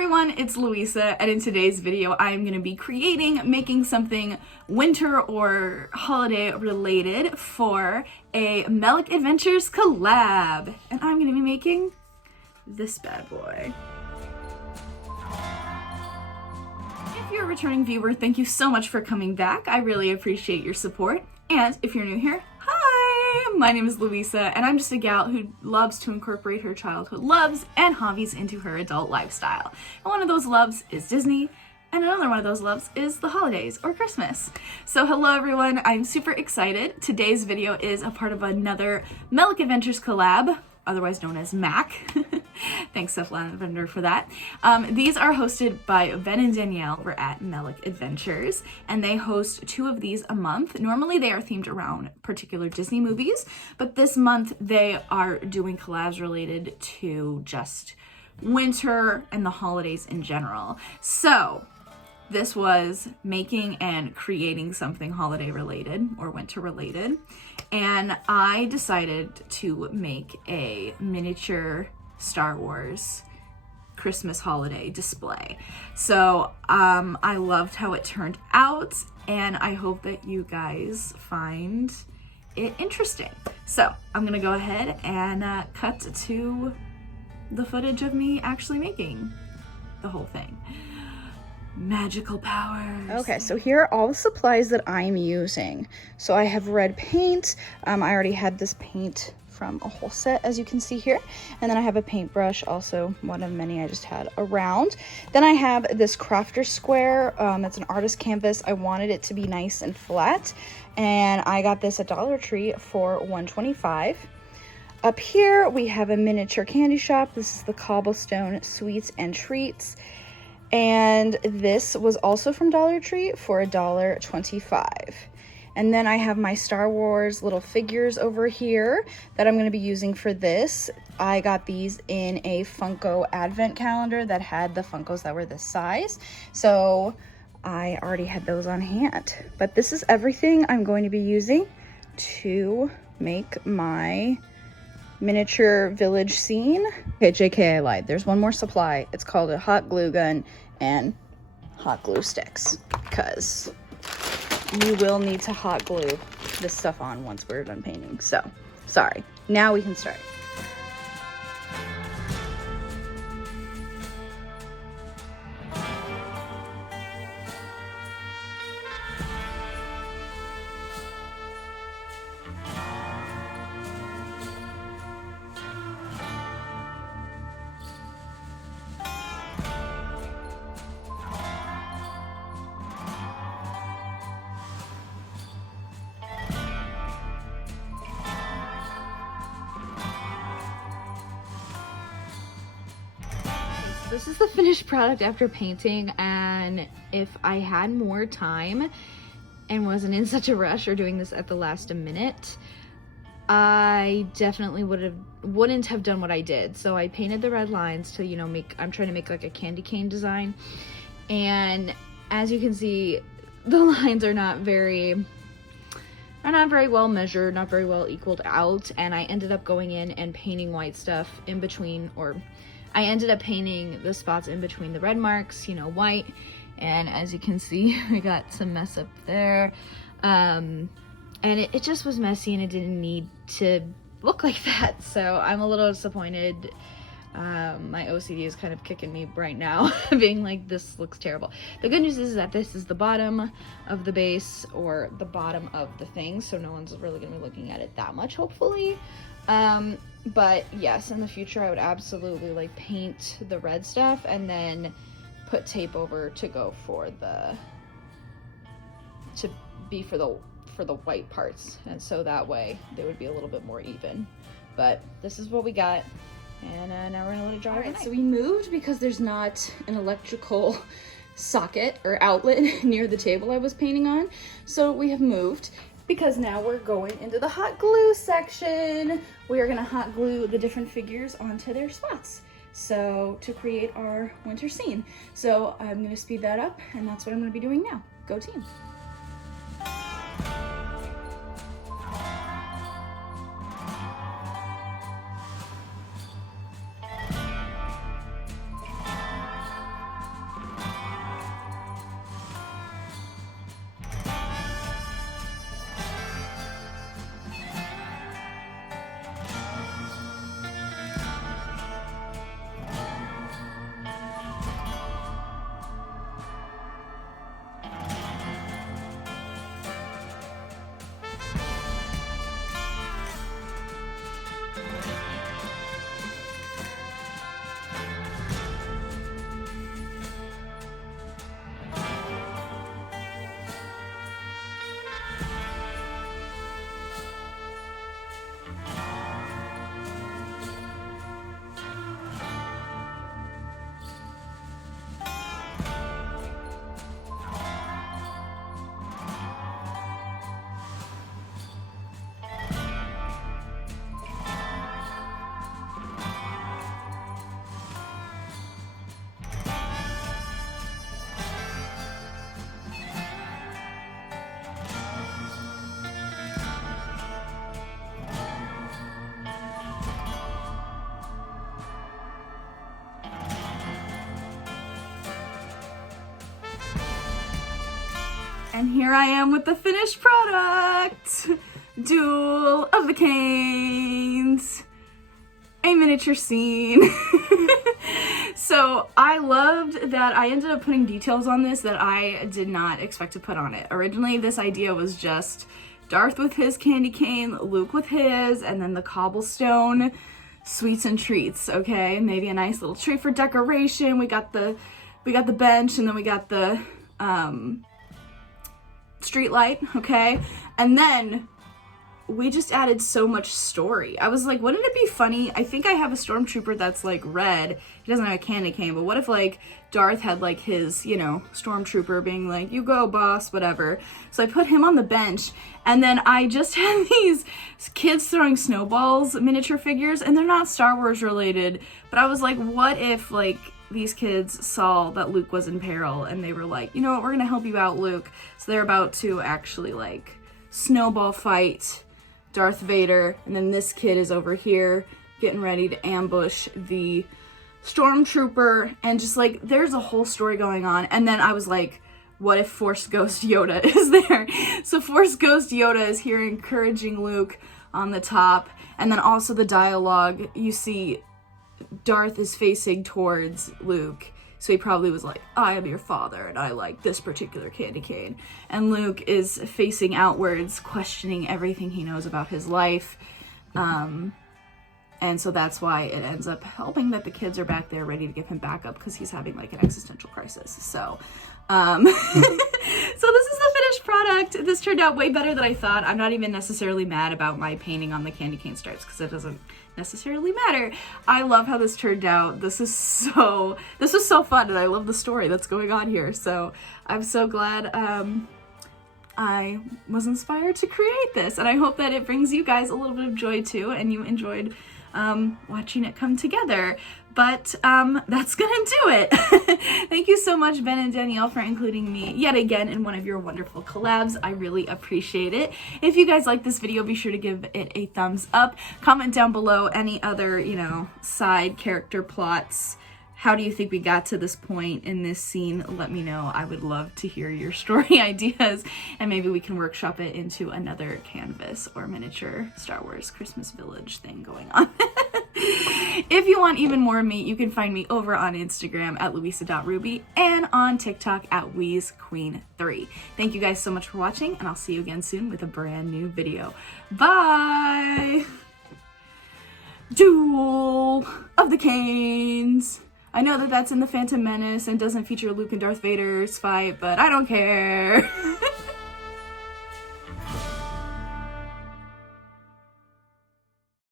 everyone, it's Louisa, and in today's video I am going to be making something winter or holiday related for a Melick Adventures collab. And I'm going to be making this bad boy. If you're a returning viewer, thank you so much for coming back. I really appreciate your support. And if you're new here, hi! My name is Louisa, and I'm just a gal who loves to incorporate her childhood loves and hobbies into her adult lifestyle. And one of those loves is Disney, and another one of those loves is the holidays or Christmas. So hello everyone, I'm super excited. Today's video is a part of another Melick Adventures collab, otherwise known as MAC. Thanks, Steph Lavender, for that. These are hosted by Ben and Danielle. We're at Melick Adventures, and they host 2 of these a month. Normally they are themed around particular Disney movies, but this month they are doing collabs related to just winter and the holidays in general. So this was making and creating something holiday related or winter related, and I decided to make a miniature Star Wars Christmas holiday display. So I loved how it turned out, and I hope that you guys find it interesting. So I'm gonna go ahead and cut to the footage of me actually making the whole thing. Magical powers. Okay, so here are all the supplies that I'm using. So I have red paint. I already had this paint from a whole set, as you can see here. And then I have a paintbrush, also one of many I just had around. Then I have this crafter square. It's an artist canvas. I wanted it to be nice and flat, and I got this at Dollar Tree for $1.25. Up here we have a miniature candy shop. This is the Cobblestone Sweets and Treats, and this was also from Dollar Tree for $1.25. And then I have my Star Wars little figures over here that I'm going to be using for this. I got these in a Funko advent calendar that had the Funkos that were this size, so I already had those on hand. But this is everything I'm going to be using to make my miniature village scene. Okay, JK, I lied. There's one more supply. It's called a hot glue gun and hot glue sticks, because you will need to hot glue this stuff on once we're done painting. So, sorry. Now we can start. This is the finished product after painting, and if I had more time and wasn't in such a rush or doing this at the last minute, I definitely wouldn't have done what I did. So I painted the red lines to, you know, I'm trying to make like a candy cane design, and as you can see, the lines are not very well measured, not very well equaled out, and I ended up going in and painting white stuff in between, or I ended up painting the spots in between the red marks, you know, white, and as you can see, I got some mess up there, and it just was messy, and it didn't need to look like that, so I'm a little disappointed. My OCD is kind of kicking me right now, being like, this looks terrible. The good news is that this is the bottom of the base, or the bottom of the thing, so no one's really gonna be looking at it that much, hopefully. But yes, in the future I would absolutely like paint the red stuff and then put tape over to go for the white parts, and so that way they would be a little bit more even. But this is what we got, and now we're gonna let it dry. Alright, so we moved because there's not an electrical socket or outlet near the table I was painting on, so we have moved, because now we're going into the hot glue section. We are gonna hot glue the different figures onto their spots, so to create our winter scene. So I'm gonna speed that up, and that's what I'm gonna be doing now. Go team. And here I am with the finished product. Duel of the Canes. A miniature scene. So I loved that I ended up putting details on this that I did not expect to put on it. Originally, this idea was just Darth with his candy cane, Luke with his, and then the cobblestone sweets and treats, okay? Maybe a nice little tree for decoration. We got the bench, and then we got the street light, okay? And then we just added so much story. I was like, wouldn't it be funny? I think I have a stormtrooper that's like red. He doesn't have a candy cane, but what if like Darth had like his, you know, stormtrooper being like, you go boss, whatever. So I put him on the bench, and then I just had these kids throwing snowballs, miniature figures, and they're not Star Wars related, but I was like, what if like these kids saw that Luke was in peril and they were like, you know what, we're gonna help you out, Luke. So they're about to actually like snowball fight Darth Vader, and then this kid is over here getting ready to ambush the stormtrooper, and just like there's a whole story going on. And then I was like, what if Force Ghost Yoda is there? So Force Ghost Yoda is here encouraging Luke on the top, and then also the dialogue, you see Darth is facing towards Luke, so he probably was like, I am your father and I like this particular candy cane. And Luke is facing outwards, questioning everything he knows about his life. And so that's why it ends up helping that the kids are back there ready to give him backup, because he's having like an existential crisis. So, so this is the finished product. This turned out way better than I thought. I'm not even necessarily mad about my painting on the candy cane stripes, because it doesn't necessarily matter. I love how this turned out. This was so fun, and I love the story that's going on here. So I'm so glad I was inspired to create this, and I hope that it brings you guys a little bit of joy too, and you enjoyed watching it come together. But that's gonna do it. Thank you so much, Ben and Danielle, for including me yet again in one of your wonderful collabs. I really appreciate it. If you guys like this video, be sure to give it a thumbs up. Comment down below any other, you know, side character plots. How do you think we got to this point in this scene? Let me know. I would love to hear your story ideas, and maybe we can workshop it into another canvas or miniature Star Wars Christmas Village thing going on. If you want even more of me, you can find me over on Instagram at louisa.ruby and on TikTok at WheezeQueen3. Thank you guys so much for watching, and I'll see you again soon with a brand new video. Bye! Duel of the Canes. I know that that's in the Phantom Menace and doesn't feature Luke and Darth Vader's fight, but I don't care.